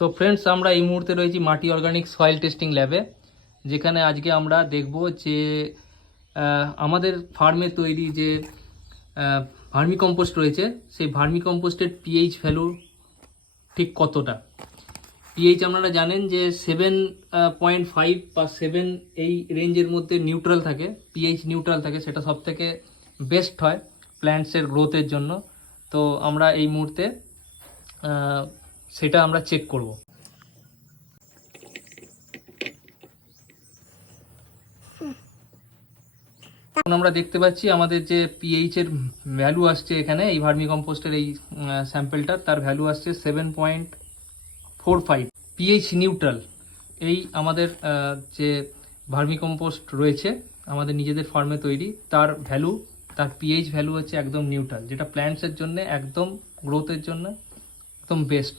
So friends, আমরা এই মুহূর্তে রয়েছি মাটি অর্গানিক সয়েল টেস্টিং ল্যাবে, যেখানে আজকে আমরা দেখব যে আমাদের ফার্মে তৈরি যে ভার্মি কম্পোস্ট রয়েছে, সেই ভার্মি কম্পোস্টের পিএইচ ভ্যালু ঠিক কতটা। পিএইচ আপনারা জানেন যে 7.5 বা 7 এই রেঞ্জের মধ্যে নিউট্রাল থাকে, পিএইচ নিউট্রাল থাকে, সেটা সব থেকে বেস্ট হয় প্ল্যান্টসের গ্রোথের জন্য। তো আমরা এই মুহূর্তে সেটা আমরা চেক করব। এখন আমরা দেখতে পাচ্ছি আমাদের যে পিএইচ এর ভ্যালু আসছে এখানে, এই ভার্মি কম্পোস্টের এই স্যাম্পেলটার, তার ভ্যালু আসছে 7.45, পিএইচ নিউট্রাল। এই আমাদের যে ভার্মি কম্পোস্ট রয়েছে আমাদের নিজেদের ফার্মে তৈরি, তার ভ্যালু, তার পিএইচ ভ্যালু হচ্ছে একদম নিউট্রাল, যেটা প্ল্যান্টসের জন্য একদম গ্রোথের জন্য একদম বেস্ট।